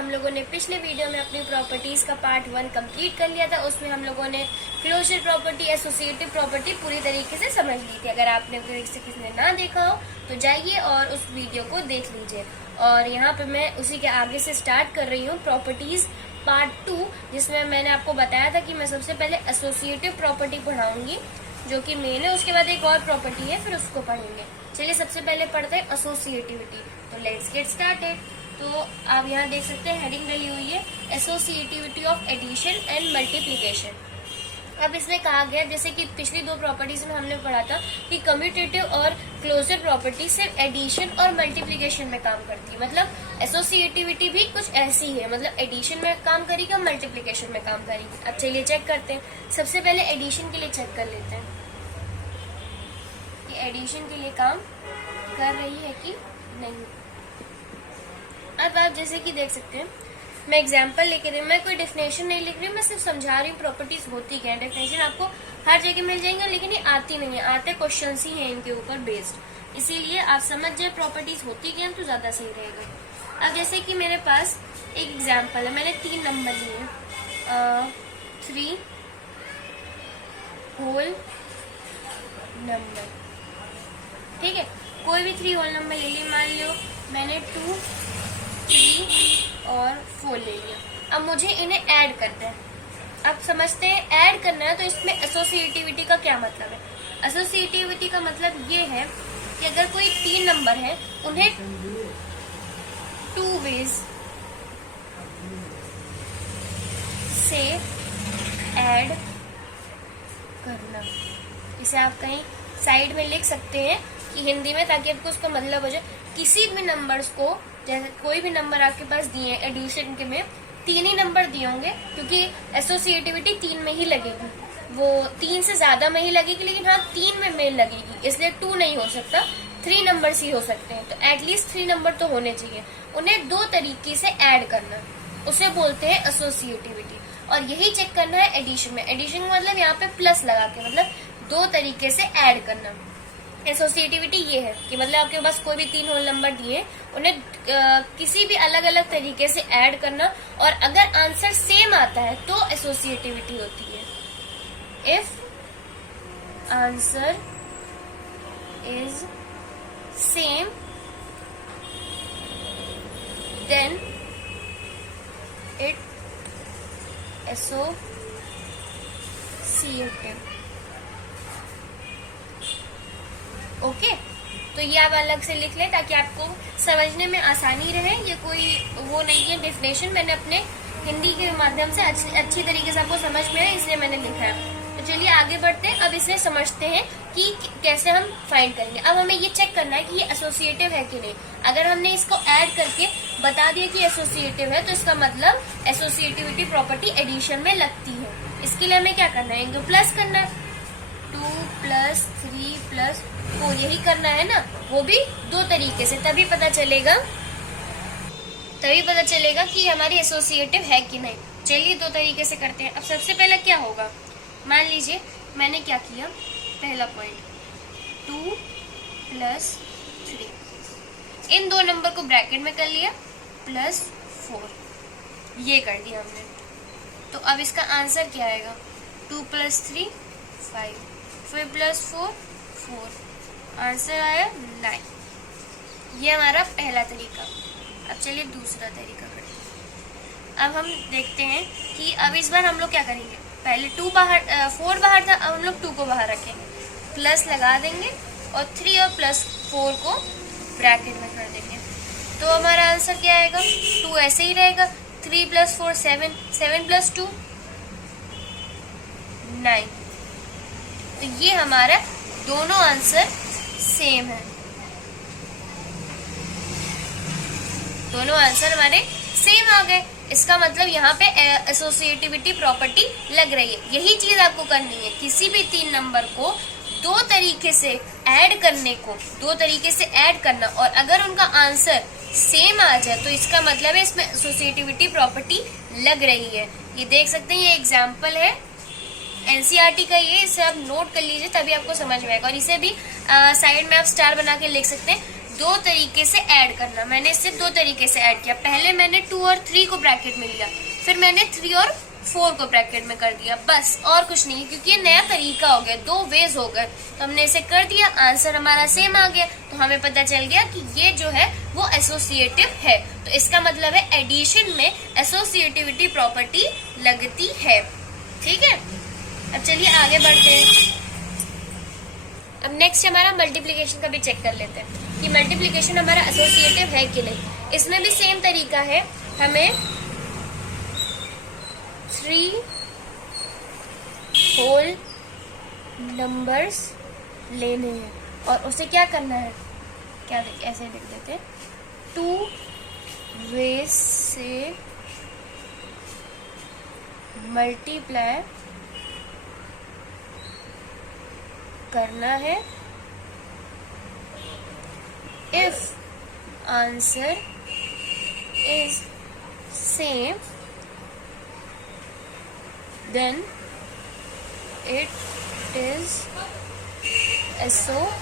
हम लोगों ने पिछले वीडियो में अपनी प्रॉपर्टीज का पार्ट 1 कंप्लीट कर लिया था। उसमें हम लोगों ने क्लोजर प्रॉपर्टी, एसोसिएटिव प्रॉपर्टी पूरी तरीके से समझ ली थी। अगर आपने किसी ने ना देखा हो तो जाइए और उस वीडियो को देख लीजिए। और यहाँ पे मैं उसी के आगे से स्टार्ट कर रही हूँ प्रॉपर्टीज पार्ट 2, जिसमें मैंने आपको बताया था कि मैं सबसे पहले एसोसिएटिव प्रॉपर्टी पढ़ाऊंगी जो कि मेन है, उसके बाद एक और प्रॉपर्टी है, फिर उसको पढ़ेंगे। चलिए सबसे पहले पढ़ते हैं एसोसिएटिविटी। तो लेट्स गेट स्टार्टेड। तो आप यहाँ देख सकते हैं हेडिंग डली हुई है associativity of addition and multiplication. अब इसमें कहा गया, जैसे कि पिछली दो प्रॉपर्टीज में हमने पढ़ा था कि कम्यूटेटिव और क्लोजर प्रॉपर्टी सिर्फ एडिशन और मल्टीप्लिकेशन में काम करती है। मतलब एसोसिएटिविटी भी कुछ ऐसी है, मतलब एडिशन में काम करेगी और मल्टीप्लिकेशन में काम करेगी। अब चलिए चेक करते हैं। सबसे पहले एडिशन के लिए चेक कर लेते हैं कि एडिशन के लिए काम कर रही है कि नहीं। अब आप जैसे कि देख सकते हैं, मैं एग्जाम्पल लेके रही हूँ, मैं कोई डेफिनेशन नहीं लिख रही हूँ, मैं सिर्फ समझा रही हूँ प्रॉपर्टीज होती क्या है। डेफिनेशन आपको हर जगह मिल जाएंगे, लेकिन ये आती नहीं है, आते क्वेश्चंस ही हैं इनके ऊपर बेस्ड। इसीलिए आप समझ जाए प्रॉपर्टीज होती क्या है तो ज्यादा सही रहेगा। अब जैसे कि मेरे पास एक एग्जाम्पल है, मैंने 3 नंबर लिए, 3 होल नंबर, ठीक है। कोई भी 3 होल नंबर ले ली, मान लो मैंने 2, 3 और 4 ले लिया। अब मुझे इन्हें ऐड करना है। अब समझते हैं ऐड करना है तो इसमें एसोसिएटिविटी का क्या मतलब है। एसोसिएटिविटी का मतलब ये है कि अगर कोई 3 नंबर है, उन्हें 2 वेज से ऐड करना। इसे आप कहीं साइड में लिख सकते हैं कि हिंदी में, ताकि आपको उसका मतलब हो जाए। किसी भी नंबर्स को, जैसे कोई भी नंबर आपके पास दिए हैं एडिशन के में 3 ही नंबर दिए होंगे, क्योंकि एसोसिएटिविटी 3 में ही लगेगी, वो 3 से ज्यादा में ही लगेगी, लेकिन हाँ 3 में मेन लगेगी, इसलिए 2 नहीं हो सकता, 3 नंबर्स ही हो सकते हैं। तो एटलीस्ट 3 नंबर तो होने चाहिए। उन्हें 2 तरीके से ऐड करना, उसे बोलते हैं एसोसिएटिविटी। और यही चेक करना है एडिशन में। एडिशन का मतलब यहाँ पे प्लस लगा के, मतलब 2 तरीके से ऐड करना। एसोसिएटिविटी ये है कि मतलब आपके पास कोई भी 3 होल नंबर दिए, उन्हें किसी भी अलग अलग तरीके से ऐड करना, और अगर आंसर सेम आता है तो एसोसिएटिविटी होती है। If answer is same then it associative. Okay, तो ये आप अलग से लिख लें ताकि आपको समझने में आसानी रहे। ये कोई वो नहीं है डेफिनेशन, मैंने अपने हिंदी के माध्यम से अच्छी तरीके से आपको समझ में आए, इसलिए मैंने लिखा है। तो चलिए आगे बढ़ते हैं। अब इसे समझते हैं कि कैसे हम फाइंड करेंगे। अब हमें ये चेक करना है कि ये एसोसिएटिव है कि नहीं। अगर हमने इसको ऐड करके बता दिया कि एसोसिएटिव है, तो इसका मतलब एसोसिएटिविटी प्रॉपर्टी एडिशन में लगती है। इसके लिए हमें क्या करना है, इनको प्लस करना है। 2 + 3 + 4 यही करना है ना, वो भी 2 तरीके से, तभी पता चलेगा कि हमारी एसोसिएटिव है कि नहीं। चलिए 2 तरीके से करते हैं। अब सबसे पहले क्या होगा, मान लीजिए मैंने क्या किया, पहला पॉइंट 2 + 3, इन 2 नंबर को ब्रैकेट में कर लिया, +4 ये कर दिया हमने। तो अब इसका आंसर क्या आएगा, 2 + 3 5, फिर +4 4, आंसर आया 9। ये हमारा पहला तरीका। अब चलिए दूसरा तरीका करते हैं। अब हम देखते हैं कि अब इस बार हम लोग क्या करेंगे, पहले 4 बाहर था, अब हम लोग 2 को बाहर रखेंगे, प्लस लगा देंगे और 3 और +4 को ब्रैकेट में कर देंगे। तो हमारा आंसर क्या आएगा, 2 ऐसे ही रहेगा, 3 + 4 7, 7 + 2 9। तो ये हमारा दोनों आंसर सेम है, दोनों आंसर हमारे सेम आ गए। इसका मतलब यहाँ पे एसोसिएटिविटी प्रॉपर्टी लग रही है। यही चीज आपको करनी है, किसी भी 3 नंबर को 2 तरीके से ऐड करने को, 2 तरीके से ऐड करना, और अगर उनका आंसर सेम आ जाए तो इसका मतलब है इसमें एसोसिएटिविटी प्रॉपर्टी लग रही है। ये देख सकते हैं, ये एग्जाम्पल है एनसीईआरटी का, ये इसे आप नोट कर लीजिए तभी आपको समझ में आएगा। और इसे भी साइड में आप स्टार बना के लिख सकते हैं। दो तरीके से ऐड करना। मैंने इसे दो तरीके से ऐड किया। पहले मैंने 2 और 3 को ब्रैकेट में लिया, फिर मैंने 3 और 4 को ब्रैकेट में कर दिया, बस और कुछ नहीं, क्योंकि ये नया तरीका हो गया, दो वेज हो गए। तो हमने इसे कर दिया, आंसर हमारा सेम आ गया। तो हमें पता चल गया कि ये जो है वो एसोसिएटिव है। तो इसका मतलब है एडिशन में एसोसिएटिविटी प्रॉपर्टी लगती है। ठीक है, अब चलिए आगे बढ़ते हैं। अब नेक्स्ट हमारा मल्टीप्लिकेशन का भी चेक कर लेते हैं कि मल्टीप्लिकेशन हमारा एसोसिएटिव है कि नहीं। इसमें भी सेम तरीका है, हमें 3 होल नंबर्स लेने हैं और उसे क्या करना है, क्या देख ऐसे लिख देते हैं, 2 वेज से मल्टीप्लाई करना है if answer is same then it is associative.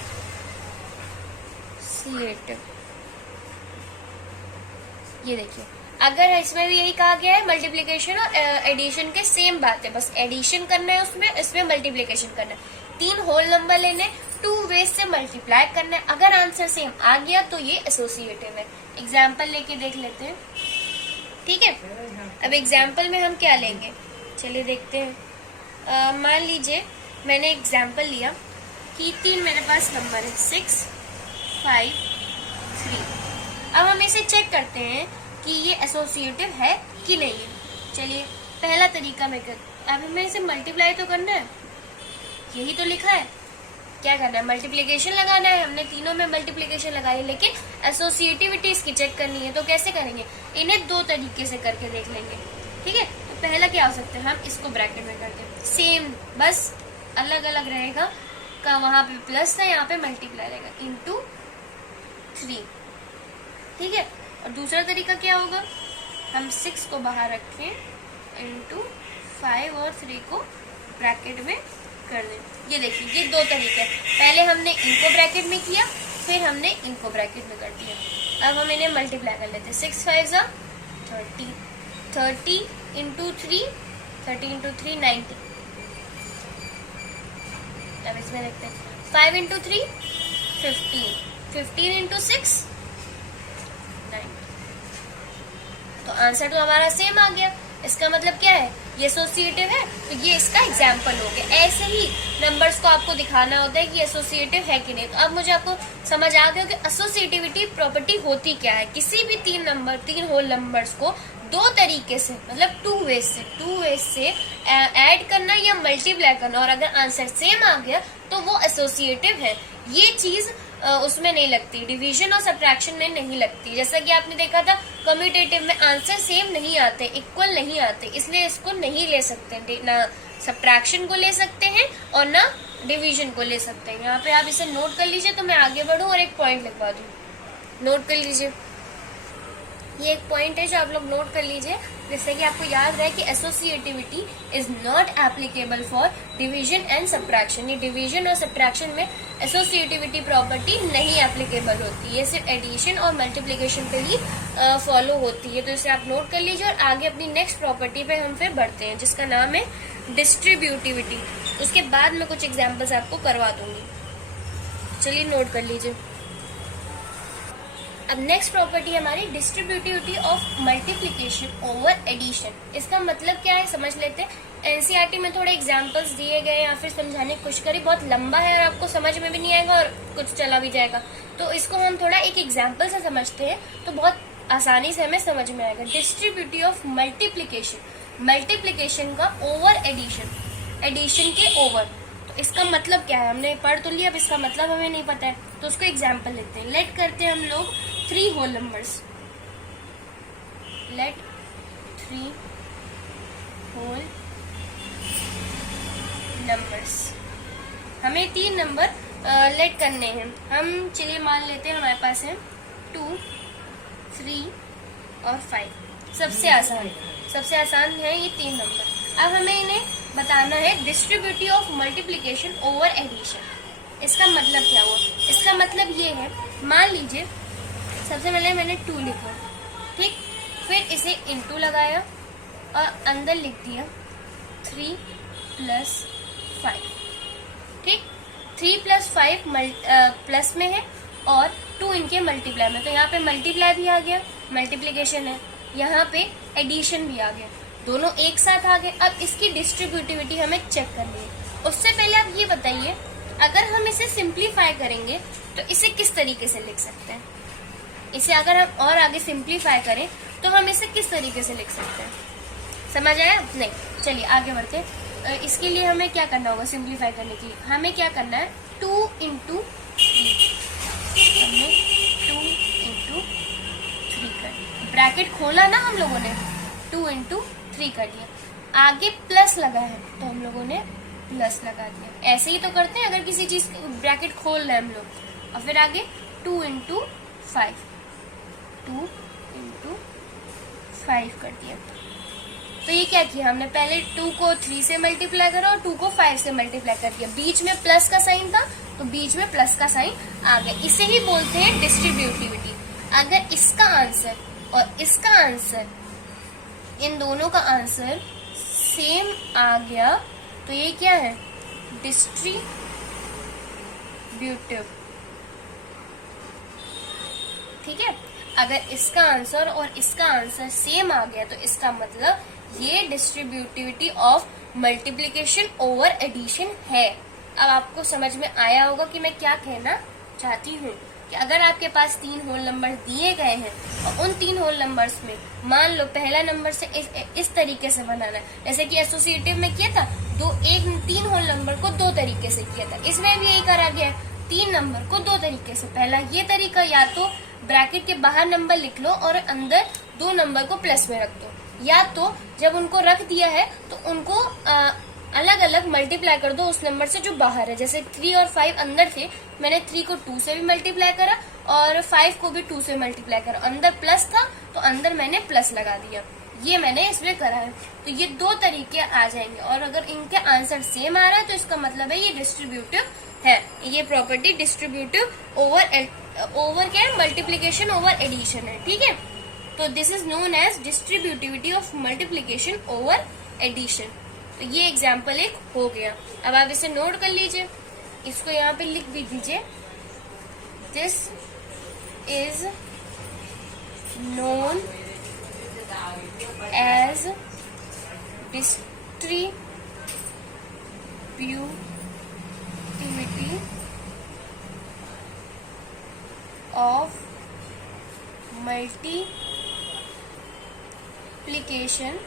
ये देखिए, अगर इसमें भी यही कहा गया है मल्टीप्लिकेशन और एडिशन के सेम बात है, बस एडिशन करना है उसमें, इसमें मल्टीप्लिकेशन करना है। 3 होल नंबर लेने, 2 वेज से मल्टीप्लाई करना है। अगर आंसर सेम आ गया तो ये एसोसिएटिव है। एग्जाम्पल लेके देख लेते हैं। ठीक है, अब एग्जाम्पल में हम क्या लेंगे, चलिए देखते हैं। मान लीजिए मैंने एग्जाम्पल लिया कि 3 मेरे पास नंबर है, 6, 5, 3। अब हम इसे चेक करते हैं कि ये एसोसिएटिव है कि नहीं है। चलिए पहला तरीका मैं अब हमें इसे मल्टीप्लाई तो करना है, यही तो लिखा है। क्या करना है, मल्टीप्लिकेशन लगाना है। हमने तीनों में मल्टीप्लिकेशन लगाई, लेकिन एसोसिएटिविटी इसकी चेक करनी है। तो कैसे करेंगे, इन्हें दो तरीके से करके देख लेंगे। ठीक है, तो पहला क्या हो सकता है, हम इसको ब्रैकेट में करते हैं सेम, बस अलग अलग रहेगा का, वहां पे प्लस है, यहाँ पे मल्टीप्लाई रहेगा, इंटू 3। ठीक है, और दूसरा तरीका क्या होगा, हम 6 को बाहर रखें, इंटू 5 और 3 को ब्रैकेट में कर दें। ये देखिए, ये दो तरीके हैं। पहले हमने इनको ब्रैकेट में किया, फिर हमने इनको ब्रैकेट में कर दिया। अब हम इन्हें मल्टीप्लाई कर लेते हैं। 6 5 30, 30 इंटू 3, 30 इंटू 3 90। अब इसमें देखते हैं 5 इंटू 3 15, 15 इंटू 6 9। तो आंसर तो हमारा सेम आ गया। इसका मतलब क्या है, ये एसोसिएटिव है, तो ये इसका एग्जाम्पल हो गया। ऐसे ही नंबर्स को आपको दिखाना होता है कि एसोसिएटिव है कि नहीं। तो अब मुझे आपको समझ आ गया कि एसोसिएटिविटी प्रॉपर्टी होती क्या है। किसी भी 3 होल नंबर्स को दो तरीके से, मतलब 2 वेज से ऐड करना या मल्टीप्लाई करना, और अगर आंसर सेम आ गया तो वो एसोसिएटिव है। ये चीज उसमें नहीं लगती, डिवीजन और सब्ट्रैक्शन में नहीं लगती। जैसा कि आपने देखा था कम्यूटेटिव में आंसर सेम नहीं आते, इक्वल नहीं आते, इसलिए इसको नहीं ले सकते, ना सब्ट्रैक्शन को ले सकते हैं और ना डिवीजन को ले सकते हैं। यहाँ पे आप इसे नोट कर लीजिए, तो मैं आगे बढ़ूँ और एक पॉइंट लिखवा दूँ। नोट कर लीजिए, ये एक पॉइंट है जो आप लोग नोट कर लीजिए, जिससे कि आपको याद रहे कि associativity is not applicable for division and subtraction. ये डिवीजन और सब्ट्रैक्शन में एसोसिएटिविटी प्रॉपर्टी नहीं एप्लीकेबल होती है, सिर्फ एडिशन और मल्टीप्लिकेशन पे ही फॉलो होती है। तो इसे आप नोट कर लीजिए और आगे अपनी नेक्स्ट प्रॉपर्टी पे हम फिर बढ़ते हैं, जिसका नाम है डिस्ट्रीब्यूटिविटी। उसके बाद मैं कुछ एग्जाम्पल्स आपको करवा दूंगी। चलिए नोट कर लीजिए। अब नेक्स्ट प्रॉपर्टी हमारी distributivity of multiplication over addition. इसका मतलब क्या है समझ लेते हैं। एनसीईआरटी में थोड़े एग्जांपल्स दिए गए या फिर समझाने की कोशिश करी, बहुत लंबा है और आपको समझ में भी नहीं आएगा और कुछ चला भी जाएगा। तो इसको हम थोड़ा एक एग्जाम्पल से समझते हैं तो बहुत आसानी से हमें समझ में आएगा। डिस्ट्रीब्यूटिविटी ऑफ मल्टीप्लिकेशन, मल्टीप्लिकेशन का ओवर एडिशन, एडिशन के ओवर। तो इसका मतलब क्या है, हमने पढ़ तो लिया, अब इसका मतलब हमें नहीं पता है, तो उसको एग्जाम्पल लेते हैं। लेट करते हैं हम लोग 3 whole numbers. Let 3 whole numbers, हमें 3 नंबर लेट करने हैं। हम चलिए मान लेते हैं हमारे पास है 2, 3 और 5। सबसे आसान है ये 3 नंबर। अब हमें इन्हें बताना है distributivity of multiplication over addition. इसका मतलब क्या हुआ? इसका मतलब ये है, मान लीजिए सबसे पहले मैंने 2 लिखा, ठीक, फिर इसे इंटू लगाया और अंदर लिख दिया 3 + 5, ठीक। 3 + 5 प्लस में है और 2 इनके मल्टीप्लाई में, तो यहाँ पे मल्टीप्लाई भी आ गया, मल्टीप्लीकेशन है, यहाँ पे एडिशन भी आ गया, दोनों एक साथ आ गए। अब इसकी डिस्ट्रीब्यूटिविटी हमें चेक करनी है। उससे पहले आप ये बताइए, अगर हम इसे सिंप्लीफाई करेंगे तो इसे किस तरीके से लिख सकते हैं? इसे अगर हम और आगे सिंप्लीफाई करें तो हम इसे किस तरीके से लिख सकते हैं? समझ आया? नहीं, चलिए आगे बढ़ते हैं। इसके लिए हमें क्या करना होगा? सिंप्लीफाई करने के लिए हमें क्या करना है? 2 × 3, हमने 2 × 3 कर दिया, ब्रैकेट खोला ना हम लोगों ने, 2 × 3 कर दिया, आगे प्लस लगा है तो हम लोगों ने प्लस लगा दिया। ऐसे ही तो करते हैं अगर किसी चीज ब्रैकेट खोल रहे हैं हम लोग, और फिर आगे 2 × 5, 2 × 5 कर दिया। तो ये क्या किया हमने? पहले 2 को 3 से मल्टीप्लाई करा और 2 को 5 से मल्टीप्लाई कर दिया, बीच में प्लस का साइन था तो बीच में प्लस का साइन आ गया। इसे ही बोलते हैं डिस्ट्रीब्यूटिविटी। अगर इसका आंसर और इसका आंसर, इन दोनों का आंसर सेम आ गया तो ये क्या है? डिस्ट्रीब्यूटिव। ठीक है, अगर इसका आंसर और इसका आंसर सेम आ गया तो इसका मतलब ये distributivity of multiplication over addition है। अब आपको समझ में आया होगा कि मैं क्या कहना चाहती हूँ, कि अगर आपके पास 3 होल नंबर दिए गए हैं और उन 3 होल नंबर्स में मान लो पहला नंबर से इस तरीके से बनाना है, जैसे कि एसोसिएटिव में किया था, 3 होल नंबर को 2 तरीके से किया था, इसमें भी यही करा गया है, 3 नंबर को 2 तरीके से। पहला ये तरीका, या तो ब्रैकेट के बाहर नंबर लिख लो और अंदर 2 नंबर को प्लस में रख दो, या तो जब उनको रख दिया है तो उनको अलग अलग मल्टीप्लाई कर दो उस नंबर से जो बाहर है। जैसे 3 और 5 अंदर थे, मैंने 3 को 2 से भी मल्टीप्लाई करा और 5 को भी 2 से मल्टीप्लाई करा, अंदर प्लस था तो अंदर मैंने प्लस लगा दिया, ये मैंने इसमें करा है। तो ये 2 तरीके आ जाएंगे और अगर इनके आंसर सेम आ रहा है तो इसका मतलब है ये डिस्ट्रीब्यूटिव है। ये प्रॉपर्टी डिस्ट्रीब्यूटिव ओवर क्या है? मल्टीप्लीकेशन ओवर एडिशन है। ठीक है, तो this is known as distributivity of multiplication over addition. तो ये एग्जाम्पल एक हो गया। अब आप इसे नोट कर लीजिए, इसको यहाँ पे लिख भी दीजिए, this is known as distributivity of multiplication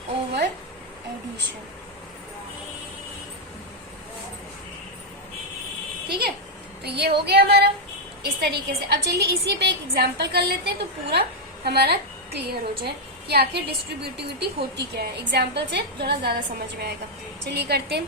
over addition. ठीक है, तो ये हो गया हमारा इस तरीके से। अब चलिए इसी पे एक एग्जांपल कर लेते हैं तो पूरा हमारा क्लियर हो जाए कि आखिर डिस्ट्रीब्यूटिविटी होती क्या है। एग्जांपल से थोड़ा ज्यादा समझ में आएगा। चलिए करते हैं।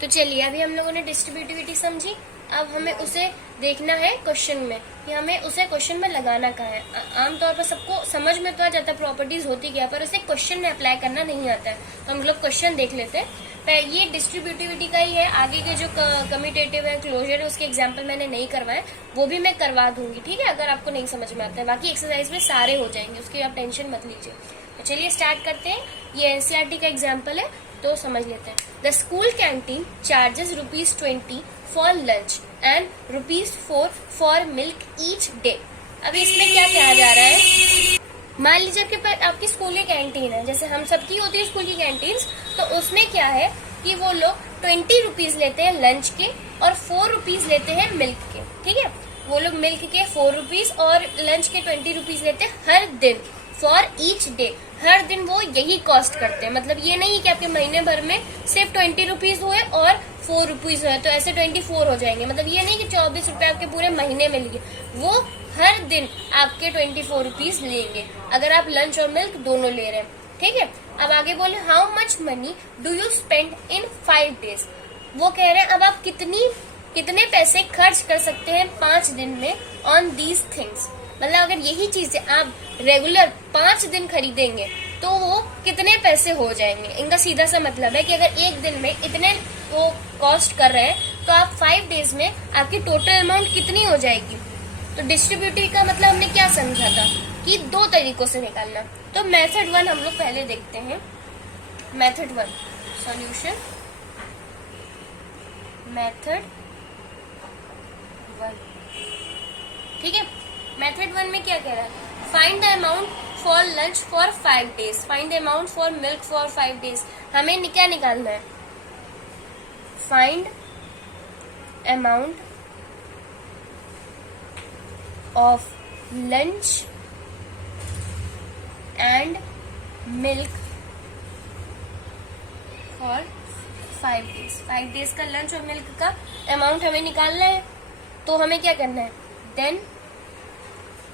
तो चलिए अभी हम लोगों ने डिस्ट्रीब्यूटिविटी समझी, अब हमें उसे देखना है क्वेश्चन में कि हमें उसे क्वेश्चन में लगाना कहाँ है। आमतौर पर सबको समझ में तो आ जाता है प्रॉपर्टीज होती क्या, पर उसे क्वेश्चन में अप्लाई करना नहीं आता है। तो हम लोग क्वेश्चन देख लेते हैं। ये डिस्ट्रीब्यूटिविटी का ही है, आगे के जो कम्यूटेटिव है, क्लोजर है, उसके एग्जाम्पल मैंने नहीं करवाए, वो भी मैं करवा दूंगी। ठीक है, अगर आपको नहीं समझ में आता है। बाकी एक्सरसाइज में सारे हो जाएंगे, उसकी आप टेंशन मत लीजिए। तो चलिए स्टार्ट करते हैं। ये एनसीईआरटी का एग्जाम्पल है तो समझ लेते हैं। The school canteen charges ₹20 for lunch and ₹4 for milk each day. अभी इसमें क्या कहा जा रहा है, मान लीजिए आपकी स्कूल की कैंटीन है, जैसे हम सबकी होती है स्कूल की कैंटीन, तो उसमें क्या है कि वो लोग ₹20 लेते हैं लंच के और ₹4 लेते हैं मिल्क के। ठीक है, वो लोग मिल्क के ₹4 और लंच के ₹20 लेते हैं हर दिन, फॉर ईच डे। हर दिन वो यही कॉस्ट करते हैं। मतलब ये नहीं कि आपके महीने भर में सिर्फ ₹20 हुए और ₹4 हुए तो ऐसे 24 हो जाएंगे। मतलब ये नहीं कि 24 रुपए आपके पूरे महीने में लिए, वो हर दिन आपके ₹24 लेंगे अगर आप लंच और मिल्क दोनों ले रहे हैं। ठीक है, अब आगे बोले how much money do you spend in 5 days. वो कह रहे हैं अब आप कितने पैसे खर्च कर सकते हैं 5 दिन में ऑन दीज थिंग्स। मतलब अगर यही चीजें आप रेगुलर 5 दिन खरीदेंगे तो वो कितने पैसे हो जाएंगे। इनका सीधा सा मतलब है कि अगर एक दिन में इतने वो कॉस्ट कर रहे हैं तो आप 5 डेज में आपकी टोटल अमाउंट कितनी हो जाएगी। तो डिस्ट्रीब्यूटिव का मतलब हमने क्या समझा था कि 2 तरीकों से निकालना। तो मेथड 1 हम लोग पहले देखते हैं। मेथड 1 सॉल्यूशन, मेथड 1, ठीक है। मेथड 1 में क्या कह रहा है, find the amount for lunch for 5 days, find the amount for milk for 5 days. हमें क्या निकालना है, find amount of lunch and milk for 5 days. 5 days का लंच और मिल्क का अमाउंट हमें निकालना है। तो हमें क्या करना है, देन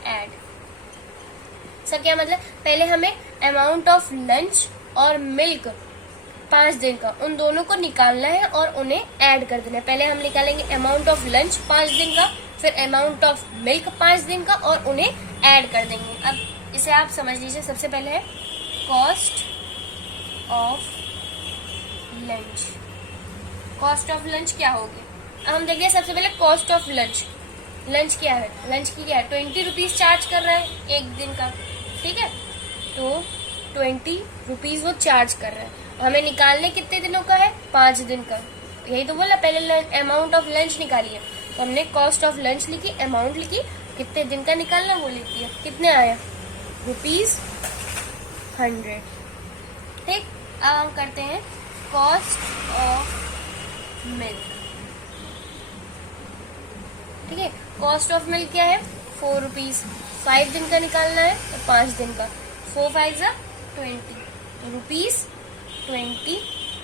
एड। इसका क्या मतलब, पहले हमें अमाउंट ऑफ लंच और मिल्क 5 दिन का, उन दोनों को निकालना है और उन्हें ऐड कर देना है। पहले हम निकालेंगे अमाउंट ऑफ लंच 5 दिन का, फिर अमाउंट ऑफ मिल्क 5 दिन का, और उन्हें ऐड कर देंगे। अब इसे आप समझ लीजिए। सबसे पहले है cost of lunch. Cost of lunch क्या होगी, अब हम देखिए। सबसे पहले कॉस्ट ऑफ लंच, लंच क्या है, लंच की क्या है, 20 रुपीज चार्ज कर रहा है एक दिन का, ठीक है। तो 20 रुपीज वो चार्ज कर रहा है। हमें निकालने कितने दिनों का है, 5 दिन का। यही तो बोला, पहले अमाउंट ऑफ लंच निकालिए। तो हमने कॉस्ट ऑफ लंच लिखी, अमाउंट लिखी, कितने दिन का निकालना वो लिख दिया। कितने आया, ₹100, ठीक। अब हम करते हैं कॉस्ट ऑफ मिल्क, ठीक है। कॉस्ट ऑफ मिल्क क्या है, 4 रुपीज। 5 दिन का निकालना है तो 5 दिन का, 4 5 20, तो ₹20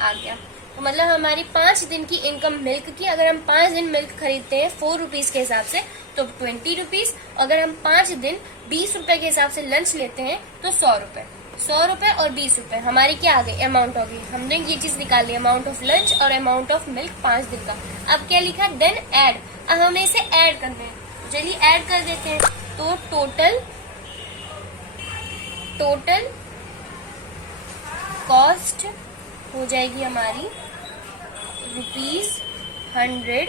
आ गया। तो मतलब हमारी 5 दिन की इनकम मिल्क की, अगर हम 5 दिन मिल्क खरीदते हैं 4 रुपीज के हिसाब से तो 20 रुपीज। अगर हम 5 दिन 20 रुपए के हिसाब से लंच लेते हैं तो 100 रुपए। 100 रुपए और 20 रुपए हमारी क्या आ गई, अमाउंट हो गई। हमने ये चीज निकाली, अमाउंट ऑफ लंच और अमाउंट ऑफ मिल्क 5 दिन का। अब क्या लिखा, देन ऐड। अब हमें इसे ऐड करना है, चलिए ऐड कर देते हैं। तो टोटल कॉस्ट हो जाएगी हमारी ₹100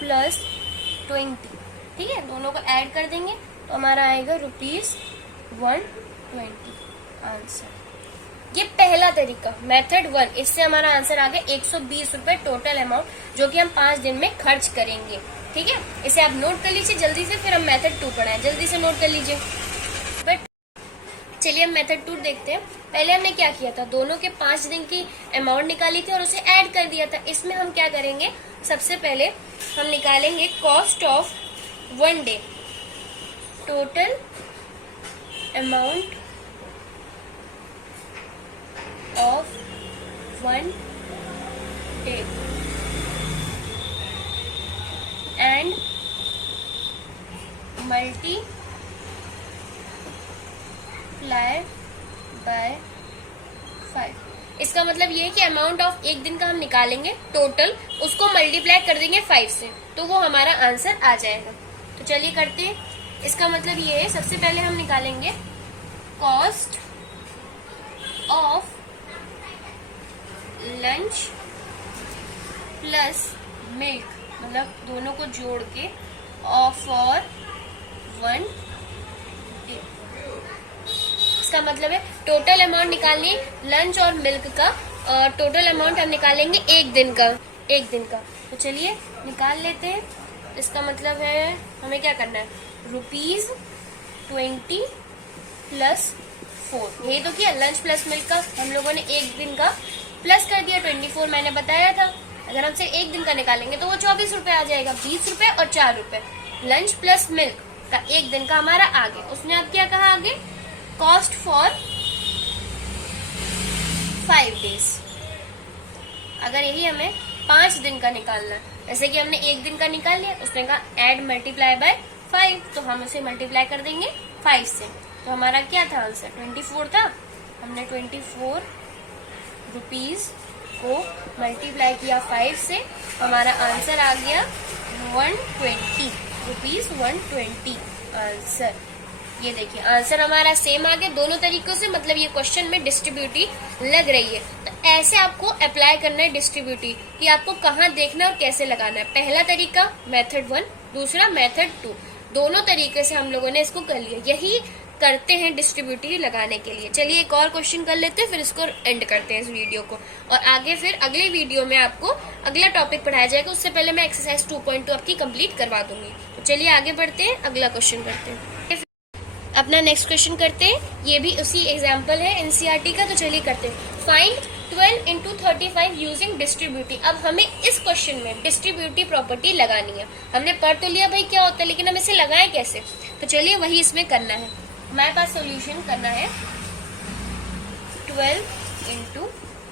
प्लस 20, ठीक है। दोनों को ऐड कर देंगे तो हमारा आएगा ₹120 आंसर। ये पहला तरीका, मेथड 1। इससे हमारा आंसर आ गया 120 रुपए टोटल अमाउंट, जो कि हम 5 दिन में खर्च करेंगे, ठीक है। इसे आप नोट कर लीजिए जल्दी से, फिर हम मेथड 2 पढ़ाएं। जल्दी से नोट कर लीजिए। चलिए हम मेथड 2 देखते हैं। पहले हमने क्या किया था, दोनों के 5 दिन की अमाउंट निकाली थी और उसे ऐड कर दिया था। इसमें हम क्या करेंगे, सबसे पहले हम निकालेंगे cost of 1 day, total amount of 1 day and multiply by 5। इसका मतलब ये है कि अमाउंट ऑफ एक दिन का हम निकालेंगे टोटल, उसको मल्टीप्लाई कर देंगे 5 से, तो वो हमारा आंसर आ जाएगा। तो चलिए करते हैं। इसका मतलब ये है, सबसे पहले हम निकालेंगे cost of lunch plus milk, मतलब दोनों को जोड़ के, फॉर 1 डे। इसका मतलब है टोटल अमाउंट निकालनी लंच और मिल्क का, टोटल अमाउंट हम निकालेंगे एक दिन का। तो चलिए निकाल लेते हैं। इसका मतलब है हमें क्या करना है, ₹20 प्लस 4। यही तो किया, लंच प्लस मिल्क का हम लोगों ने एक दिन का प्लस कर दिया 24, मैंने बताया था। अगर हमसे एक दिन का निकालेंगे तो वो 24 रुपए आ जाएगा, 20 रुपए और 4 रुपए। लंच प्लस मिल्क का एक दिन का हमारा आगे। उसने अब क्या कहा आगे, कॉस्ट फॉर 5 डेज। अगर यही हमें 5 दिन का निकालना है, जैसे कि हमने एक दिन का निकाल लिया, उसने कहा ऐड मल्टीप्लाई बाय 5, तो हम उसे मल्टीप्लाई कर देंगे 5 से। तो हमारा क्या था आंसर, 24 था। हमने 24 रुपीज को मल्टीप्लाई किया 5 से, हमारा आंसर आ गया 120 रुपीज, 120 आंसर। ये देखिए आंसर हमारा सेम आ गया दोनों तरीकों से, मतलब ये क्वेश्चन में डिस्ट्रीब्यूटिव लग रही है। तो ऐसे आपको अप्लाई करना है डिस्ट्रीब्यूटिव, कि आपको कहाँ देखना है और कैसे लगाना है। पहला तरीका मेथड 1, दूसरा मेथड 2, दोनों तरीके से हम लोगों ने इसको कर लिया। यही करते हैं डिस्ट्रीब्यूटिव लगाने के लिए। चलिए एक और क्वेश्चन कर लेते हैं, फिर इसको एंड करते हैं इस वीडियो को, और आगे फिर अगले वीडियो में आपको अगला टॉपिक पढ़ाया जाएगा। उससे पहले मैं एक्सरसाइज 2.2 आपकी कंप्लीट करवा दूंगी। तो चलिए आगे बढ़ते हैं, अगला क्वेश्चन करते हैं। अपना नेक्स्ट क्वेश्चन करते हैं, ये भी उसी एग्जाम्पल है एनसीईआरटी का। तो चलिए करते हैं। Find 12 into 35 using distributive. अब हमें इस क्वेश्चन में डिस्ट्रीब्यूटिव प्रॉपर्टी लगानी है। हमने पढ़ तो लिया भाई क्या होता है, लेकिन हम इसे लगाएं कैसे। तो चलिए वही इसमें करना है। हमारे पास सॉल्यूशन करना है 12 into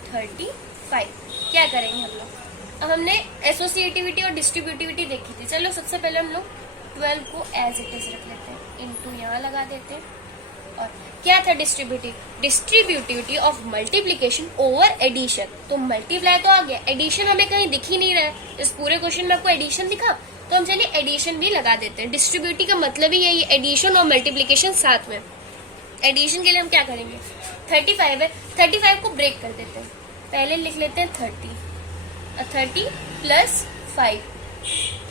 35। क्या करेंगे हम लोग, अब हमने एसोसिएटिविटी और डिस्ट्रीब्यूटिविटी देखी थी। चलो सबसे पहले हम लोग 12 को एज इट इज रख लेते हैं, इनटू यहाँ लगा देते हैं। और क्या था distributive, distributivity of multiplication over addition. तो मल्टीप्लाई तो आ गया, एडिशन हमें कहीं दिख ही नहीं रहा है। इस पूरे क्वेश्चन में आपको एडिशन दिखा, तो हम चलिए एडिशन भी लगा देते हैं। डिस्ट्रीब्यूटिव का मतलब ही यही, एडिशन और मल्टीप्लीकेशन साथ में। एडिशन के लिए हम क्या करेंगे, 35 है, 35 को ब्रेक कर देते हैं। पहले लिख लेते हैं 30 प्लस 5,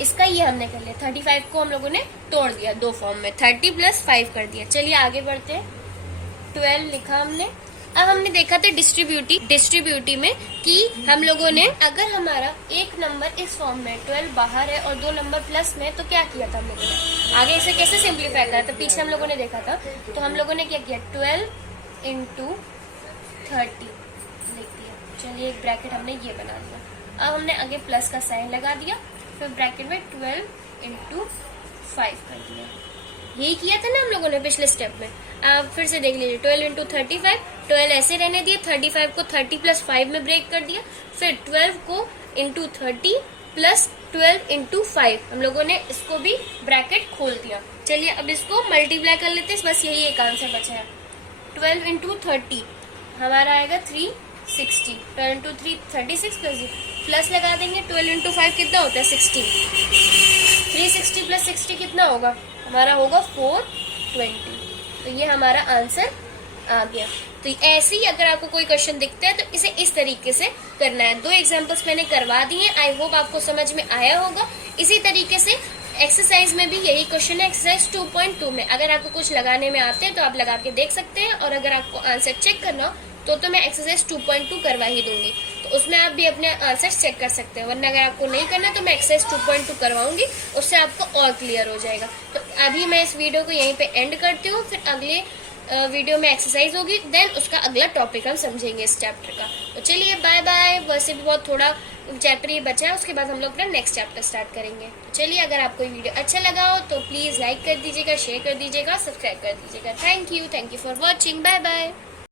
इसका ये हमने कर लिया। 35 को हम लोगों ने तोड़ दिया दो फॉर्म में, 30 प्लस 5 कर दिया। चलिए आगे बढ़ते हैं। 12 लिखा हमने। अब हमने देखा था डिस्ट्रीब्यूटिव में कि हम लोगों ने, अगर हमारा एक नंबर इस फॉर्म में 12 बाहर है और 2 नंबर प्लस में, तो क्या किया था हम लोगों ने, आगे इसे कैसे सिंप्लीफाई करा था, पीछे हम लोगों ने देखा था। तो हम लोगों ने क्या किया, 12 into 30 लिख दिया। चलिए एक ब्रैकेट हमने ये बना दिया। अब हमने आगे प्लस का साइन लगा दिया, फिर ब्रैकेट में 12 into 5 कर दिया। यही किया था ना हम लोगों ने पिछले स्टेप में। आप फिर से देख लीजिए, 12 into 35, 12 ऐसे रहने दिए, 35 को 30 प्लस 5 में ब्रेक कर दिया, फिर 12 को into 30 प्लस 12 into 5 हम लोगों ने इसको भी ब्रैकेट खोल दिया। चलिए अब इसको मल्टीप्लाई कर लेते हैं, बस यही एक आंसर बचा है। 12 into 30 हमारा आएगा 360, 12 into 3 36 प्लस लगा देंगे, 12 into 5 कितना होता है 60, 360 प्लस 60 कितना होगा, हमारा होगा 420। तो ये हमारा आंसर आ गया। तो ऐसे ही अगर आपको कोई क्वेश्चन दिखता है तो इसे इस तरीके से करना है। 2 एग्जांपल्स मैंने करवा दिए, आई होप आपको समझ में आया होगा। इसी तरीके से एक्सरसाइज में भी यही क्वेश्चन है, एक्सरसाइज 2.2 में। अगर आपको कुछ लगाने में आते हैं तो आप लगा के देख सकते हैं, और अगर आपको आंसर चेक करना हो तो मैं एक्सरसाइज 2.2 करवा ही दूंगी, तो उसमें आप भी अपने आंसर चेक कर सकते हैं। वरना अगर आपको नहीं करना तो मैं एक्सरसाइज 2.2 करवाऊंगी, उससे आपको और क्लियर हो जाएगा। तो अभी मैं इस वीडियो को यहीं पे एंड करती हूँ, फिर अगले वीडियो में एक्सरसाइज होगी, देन उसका अगला टॉपिक हम समझेंगे इस चैप्टर का। तो चलिए बाय बाय। वैसे भी बहुत थोड़ा चैप्टर ये बचा है, उसके बाद हम लोग अपना नेक्स्ट चैप्टर स्टार्ट करेंगे। चलिए अगर आपको ये वीडियो अच्छा लगा हो तो प्लीज़ लाइक कर दीजिएगा, शेयर कर दीजिएगा, सब्सक्राइब कर दीजिएगा। Thank you for watching. Bye bye.